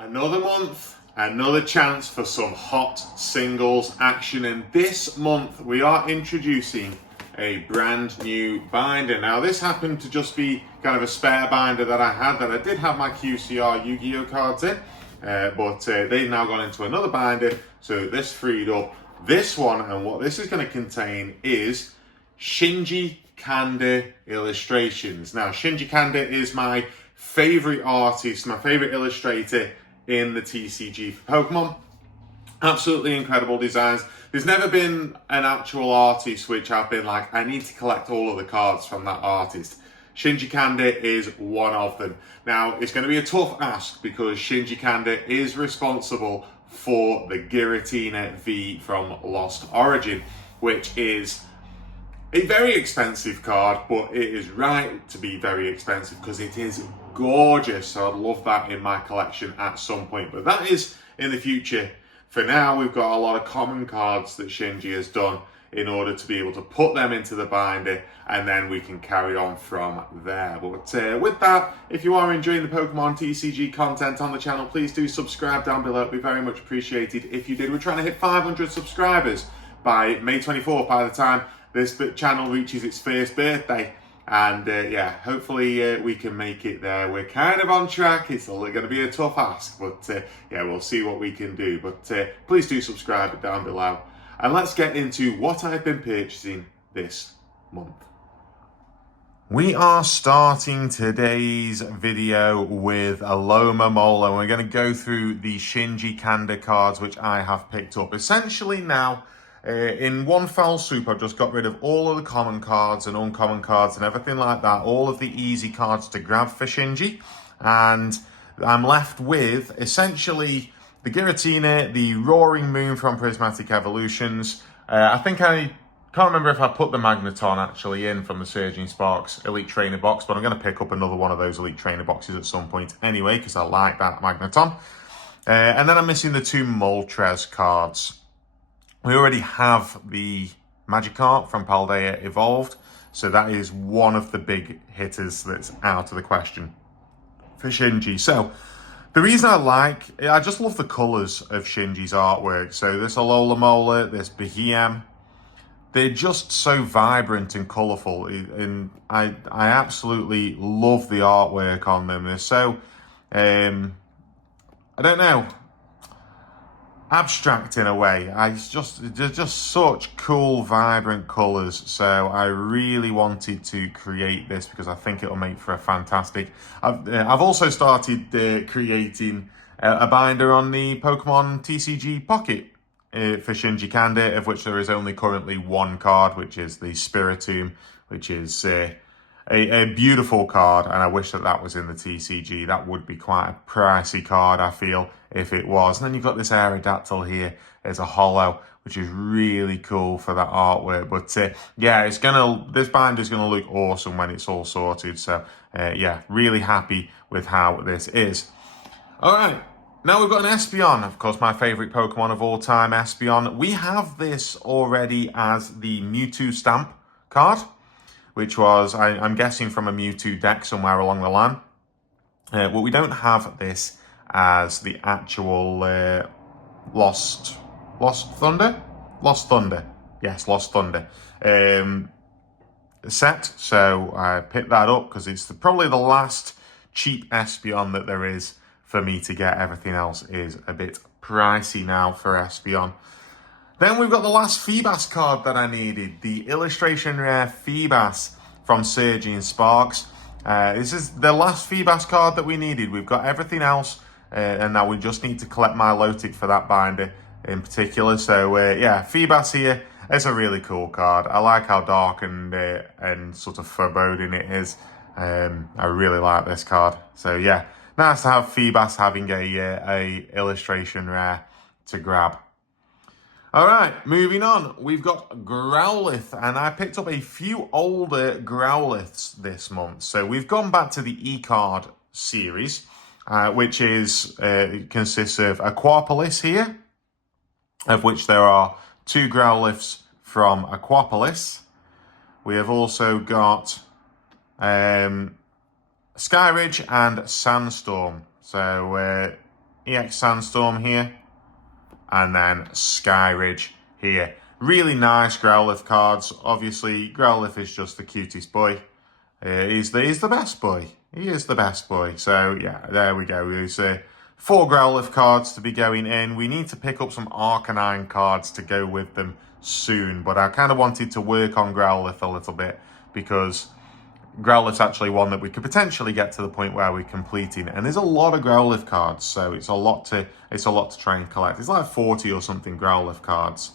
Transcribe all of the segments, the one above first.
Another month, another chance for some hot singles action, and this month we are introducing a brand new binder. Now this happened to just be kind of a spare binder that I had, that I did have my QCR Yu-Gi-Oh cards in, but they've now gone into another binder, so this freed up this one, and what this is going to contain is Shinji Kanda illustrations. Now Shinji Kanda is my favourite artist, my favourite illustrator in the TCG for Pokemon. Absolutely incredible designs. There's never been an actual artist which I've been like, I need to collect all of the cards from that artist. Shinji Kanda is one of them. Now, it's going to be a tough ask because Shinji Kanda is responsible for the Giratina V from Lost Origin, which is a very expensive card, but it is right to be very expensive because it is gorgeous. So I'd love that in my collection at some point, but that is in the future. For now, we've got a lot of common cards that Shinji has done in order to be able to put them into the binder, and then we can carry on from there. But with that, if you are enjoying the Pokemon TCG content on the channel, please do subscribe down below. It'd be very much appreciated if you did. We're trying to hit 500 subscribers by May 24th, by the time this channel reaches its first birthday. And yeah, hopefully we can make it there. We're kind of on track. It's going to be a tough ask, but yeah, we'll see what we can do. But please do subscribe down below. And let's get into what I've been purchasing this month. We are starting today's video with a Loma Mola, and we're going to go through the Shinji Kanda cards which I have picked up. Essentially now, in one fell swoop, I've just got rid of all of the common cards and uncommon cards and everything like that, all of the easy cards to grab for Shinji, and I'm left with essentially the Giratina, the Roaring Moon from Prismatic Evolutions. I think I can't remember if I put the Magneton actually in from the Surging Sparks Elite Trainer box, but I'm going to pick up another one of those Elite Trainer boxes at some point anyway, because I like that Magneton. And then I'm missing the two Moltres cards. We already have the Magikarp from Paldea Evolved, so that is one of the big hitters that's out of the question for Shinji. So the reason I just love the colours of Shinji's artwork. So this Alola Mola, this Behem, they're just so vibrant and colourful, and I absolutely love the artwork on them. They're so, I don't know, abstract in a way. They're just such cool, vibrant colours. So I really wanted to create this because I think it'll make for a fantastic. I've also started creating a binder on the Pokemon TCG Pocket for Shinji Kanda, of which there is only currently one card, which is the Spiritomb, which is a beautiful card, and I wish that was in the TCG. That would be quite a pricey card, I feel, if it was. And then you've got this Aerodactyl here as a holo, which is really cool for that artwork. But yeah, this binder's gonna look awesome when it's all sorted. So yeah, really happy with how this is. All right, now we've got an Espeon, of course, my favorite Pokemon of all time, Espeon. We have this already as the Mewtwo stamp card, which was, I'm guessing, from a Mewtwo deck somewhere along the line. But we don't have this as the actual Lost Thunder? Lost Thunder. Yes, Lost Thunder set. So I picked that up because it's probably the last cheap Espeon that there is for me to get. Everything else is a bit pricey now for Espeon. Then we've got the last Feebas card that I needed, the Illustration Rare Feebas from Surging Sparks. This is the last Feebas card that we needed. We've got everything else, and now we just need to collect Milotic for that binder in particular. So yeah, Feebas here. It's a really cool card. I like how dark and sort of foreboding it is. I really like this card. So yeah, nice to have Feebas having a Illustration Rare to grab. All right, moving on. We've got Growlithe, and I picked up a few older Growliths this month. So we've gone back to the E-Card series, which consists of Aquapolis here, of which there are two Growliths from Aquapolis. We have also got Skyridge and Sandstorm. So EX Sandstorm here, and then Skyridge here. Really nice Growlithe cards. Obviously, Growlithe is just the cutest boy. He's the best boy. He is the best boy. So, yeah, there we go. There's 4 Growlithe cards to be going in. We need to pick up some Arcanine cards to go with them soon. But I kind of wanted to work on Growlithe a little bit because Growlithe's actually one that we could potentially get to the point where we're completing. And there's a lot of Growlithe cards, so it's a lot to try and collect. It's like 40 or something Growlithe cards.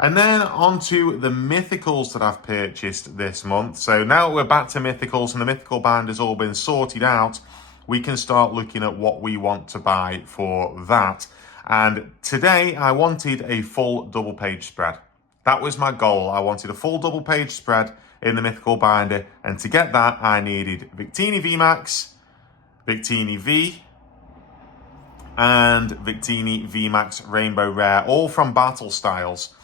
And then onto the mythicals that I've purchased this month. So now we're back to mythicals and the mythical binder's all been sorted out. We can start looking at what we want to buy for that. And today I wanted a full double page spread. That was my goal. I wanted a full double page spread in the mythical binder. And to get that, I needed Victini VMAX, Victini V, and Victini VMAX Rainbow Rare, all from Battle Styles.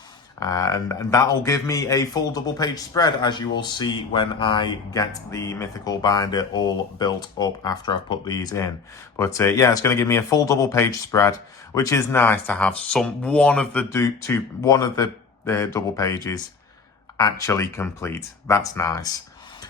And that'll give me a full double page spread, as you will see when I get the mythical binder all built up after I've put these in. But yeah, it's going to give me a full double page spread, which is nice to have one of the double pages actually complete. That's nice.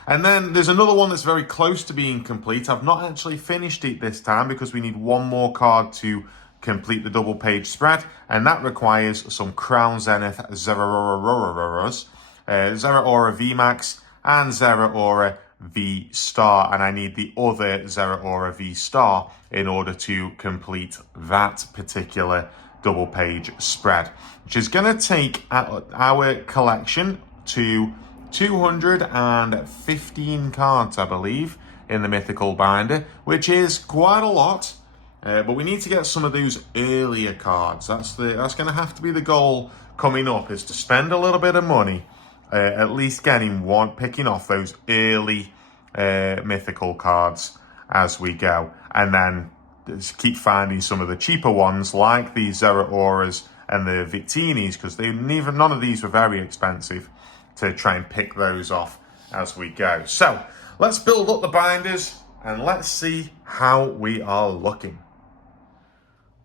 And then there's another one that's very close to being complete. I've not actually finished it this time because we need one more card to complete the double page spread, and that requires some Crown Zenith Zeraora VMAX and Zeraora V Star, and I need the other Zeraora V Star in order to complete that particular double page spread, which is going to take our collection to 215 cards, I believe, in the mythical binder, which is quite a lot. But we need to get some of those earlier cards. That's going to have to be the goal coming up, is to spend a little bit of money, at least picking off those early mythical cards as we go, and then just keep finding some of the cheaper ones like the Zeraoras and the Victinis, because none of these were very expensive, to try and pick those off as we go. So let's build up the binders and let's see how we are looking.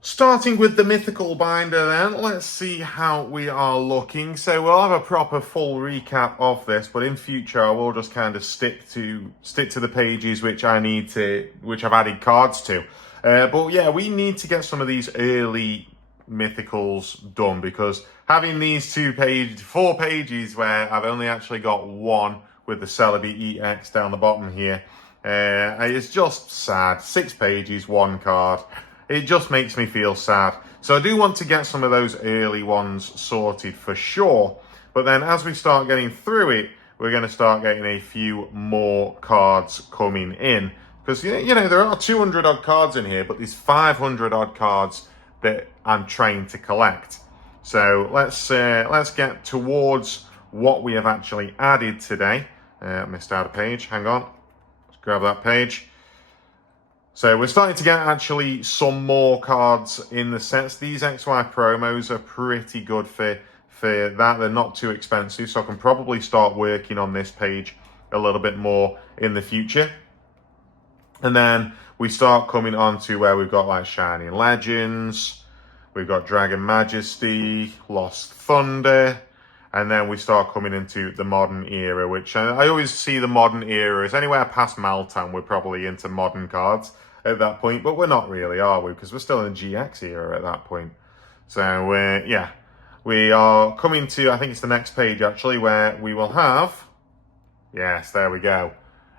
Starting with the mythical binder then, let's see how we are looking. So we'll have a proper full recap of this, but in future I will just kind of stick to the pages which I've added cards to. But yeah, we need to get some of these early mythicals done, because having these 4 pages where I've only actually got one with the Celebi EX down the bottom here, it's just sad. 6 pages, 1 card. It just makes me feel sad. So I do want to get some of those early ones sorted for sure. But then as we start getting through it, we're going to start getting a few more cards coming in. Because, you know, there are 200 odd cards in here, but there's 500 odd cards that I'm trying to collect. So let's get towards what we have actually added today. I missed out a page. Hang on. Let's grab that page. So we're starting to get actually some more cards in the sets. These XY promos are pretty good for that. They're not too expensive, so I can probably start working on this page a little bit more in the future. And then we start coming on to where we've got like Shining Legends, we've got Dragon Majesty, Lost Thunder, and then we start coming into the modern era, which I always see the modern era as anywhere past Maltan, we're probably into modern cards at that point, but we're not really, are we? Because we're still in the GX era at that point. So, yeah, we are coming to, I think it's the next page actually, where we will have, yes, there we go,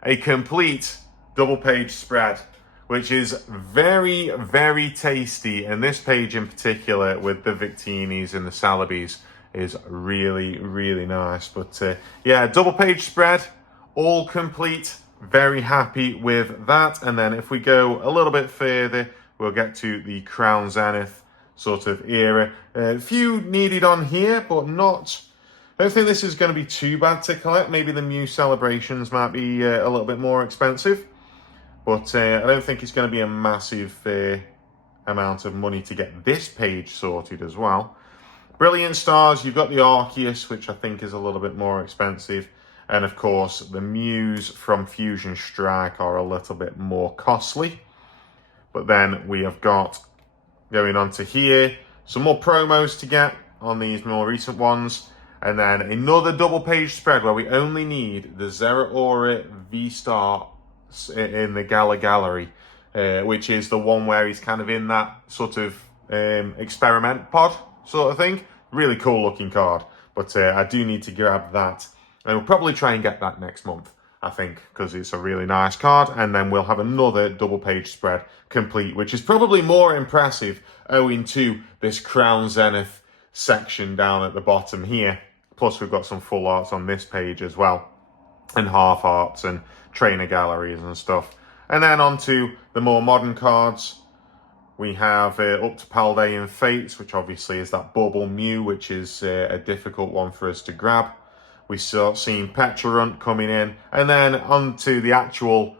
a complete double page spread, which is very, very tasty. And this page in particular with the Victinis and the Celebis is really, really nice. But yeah, double page spread, all complete. Very happy with that. And then if we go a little bit further, we'll get to the Crown Zenith sort of era. A few needed on here, but not... I don't think this is going to be too bad to collect. Maybe the Mew Celebrations might be a little bit more expensive. But I don't think it's going to be a massive amount of money to get this page sorted as well. Brilliant Stars, you've got the Arceus, which I think is a little bit more expensive. And of course, the Mews from Fusion Strike are a little bit more costly. But then we have got, going on to here, some more promos to get on these more recent ones. And then another double page spread where we only need the Zeraora V-Star in the Gala Gallery, which is the one where he's kind of in that sort of experiment pod sort of thing. Really cool looking card, but I do need to grab that. And we'll probably try and get that next month, I think, because it's a really nice card. And then we'll have another double page spread complete, which is probably more impressive owing to this Crown Zenith section down at the bottom here. Plus we've got some full arts on this page as well, and half arts and trainer galleries and stuff. And then on to the more modern cards. We have up to Paldean Fates, which obviously is that Bubble Mew, which is a difficult one for us to grab. We start seeing Petrarunt coming in. And then on to the actual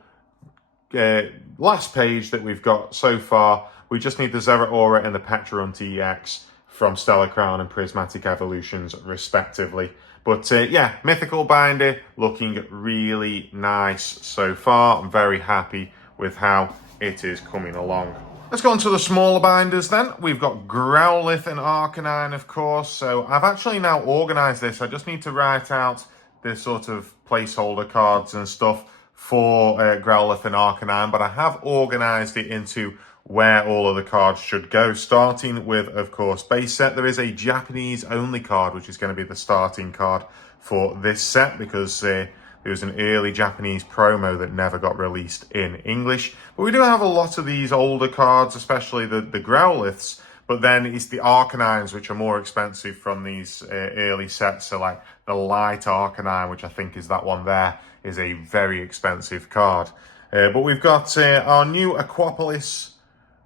last page that we've got so far. We just need the Zeraora and the Petrarunt EX from Stellar Crown and Prismatic Evolutions, respectively. But yeah, Mythical Binder looking really nice so far. I'm very happy with how it is coming along. Let's go on to the smaller binders then. We've got Growlithe and Arcanine, of course. So I've actually now organised this. I just need to write out the sort of placeholder cards and stuff for Growlithe and Arcanine. But I have organised it into where all of the cards should go. Starting with, of course, base set. There is a Japanese only card, which is going to be the starting card for this set because there was an early Japanese promo that never got released in English. But we do have a lot of these older cards, especially the Growliths. But then it's the Arcanines, which are more expensive from these early sets. So like the Light Arcanine, which I think is that one there, is a very expensive card. But we've got our new Aquapolis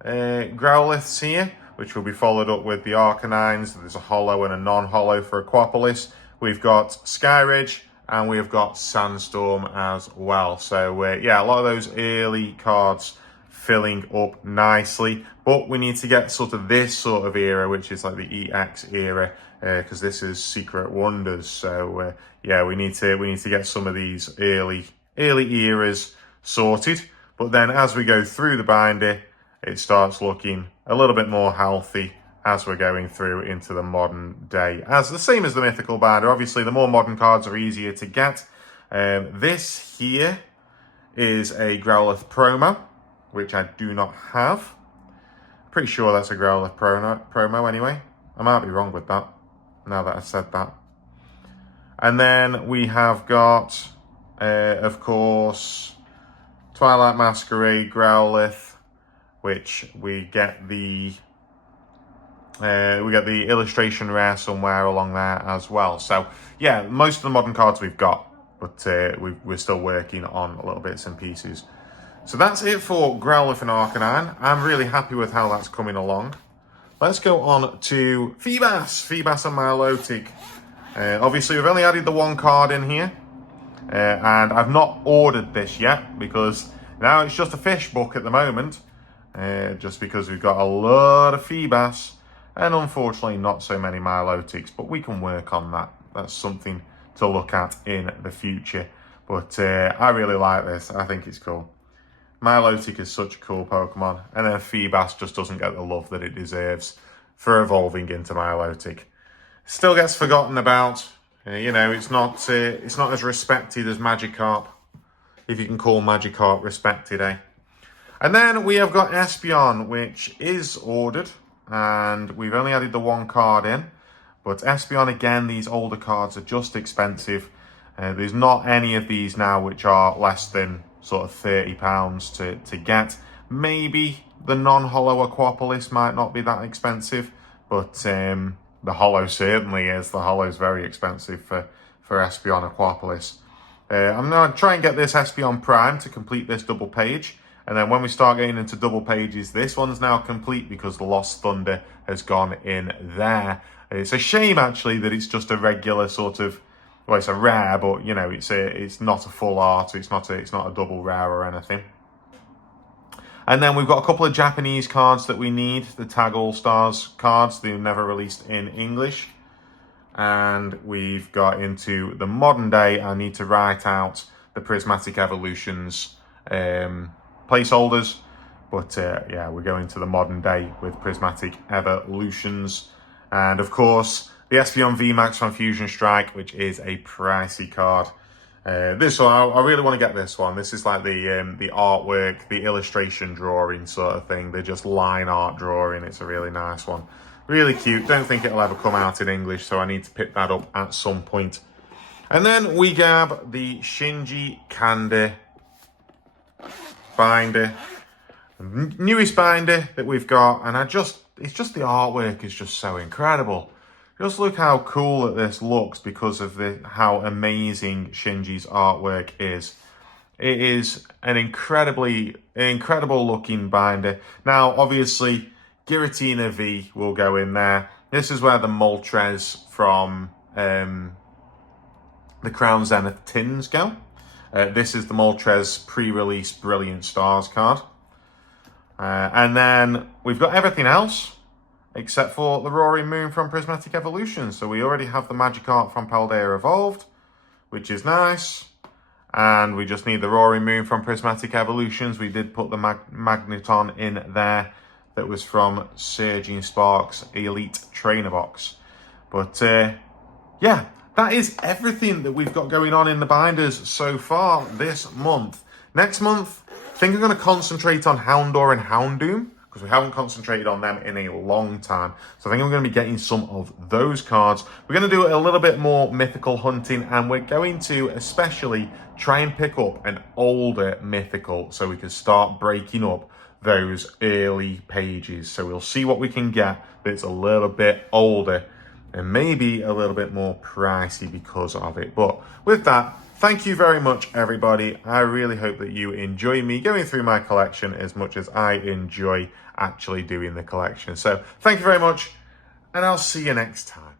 Growliths here, which will be followed up with the Arcanines. There's a holo and a non-holo for Aquapolis. We've got Skyridge, and we've got Sandstorm as well. So yeah, a lot of those early cards filling up nicely. But we need to get sort of this sort of era, which is like the EX era, because this is Secret Wonders. So yeah, we need to get some of these early eras sorted. But then as we go through the binder, it starts looking a little bit more healthy as we're going through into the modern day. As the same as the Mythical Binder, obviously the more modern cards are easier to get. This here is a Growlithe promo, which I do not have. Pretty sure that's a Growlithe promo anyway. I might be wrong with that, now that I said that. And then we have got, of course, Twilight Masquerade Growlithe, which we get the illustration rare somewhere along there as well. So yeah, most of the modern cards we've got, but we're still working on a little bits and pieces. So that's it for Growlithe and Arcanine. I'm really happy with how that's coming along. Let's go on to Feebas and Milotic. Obviously we've only added the one card in here, and I've not ordered this yet because now it's just a fish book at the moment. Just because we've got a lot of Feebas and unfortunately not so many Milotics, but we can work on that. That's something to look at in the future. But I really like this. I think it's cool. Milotic is such a cool Pokemon, and then Feebas just doesn't get the love that it deserves for evolving into Milotic. Still gets forgotten about. You know, it's not as respected as Magikarp, if you can call Magikarp respected, eh? And then we have got Espeon, which is ordered, and we've only added the one card in. But Espeon, again, these older cards are just expensive. There's not any of these now which are less than sort of £30 to get. Maybe the non-holo Aquapolis might not be that expensive, but the holo certainly is. The holo is very expensive for Espeon Aquapolis. I'm going to try and get this Espeon Prime to complete this double page. And then when we start getting into double pages, this one's now complete because the Lost Thunder has gone in there. It's a shame, actually, that it's just a regular sort of, well, it's a rare, but, you know, it's not a full art. It's not a double rare or anything. And then we've got a couple of Japanese cards that we need, the Tag All-Stars cards. They're never released in English. And we've got into the modern day. I need to write out the Prismatic Evolutions placeholders, But yeah, we're going to the modern day with Prismatic Evolutions. And of course, the Espeon VMAX from Fusion Strike, which is a pricey card. This one, I really want to get this one. This is like the artwork, the illustration drawing sort of thing. They're just line art drawing. It's a really nice one. Really cute. Don't think it'll ever come out in English, so I need to pick that up at some point. And then we grab the Shinji Kanda binder. Newest binder that we've got, and it's just the artwork is just so incredible. Just look how cool that this looks because of how amazing Shinji's artwork is. It is an incredible looking binder. Now, obviously, Giratina V will go in there. This is where the Moltres from the Crown Zenith tins go. This is the Moltres pre-release Brilliant Stars card. And then we've got everything else except for the Roaring Moon from Prismatic Evolution. So we already have the Magikarp from Paldea Evolved, which is nice. And we just need the Roaring Moon from Prismatic Evolutions. We did put the Magneton in there that was from Surging Sparks Elite Trainer Box. But yeah, that is everything that we've got going on in the binders so far this month. Next month, I think I'm going to concentrate on Houndour and Houndoom, because we haven't concentrated on them in a long time. So I think I'm going to be getting some of those cards. We're going to do a little bit more mythical hunting, and we're going to especially try and pick up an older mythical so we can start breaking up those early pages. So we'll see what we can get that's a little bit older and maybe a little bit more pricey because of it. But with that, thank you very much, everybody. I really hope that you enjoy me going through my collection as much as I enjoy actually doing the collection. So thank you very much, and I'll see you next time.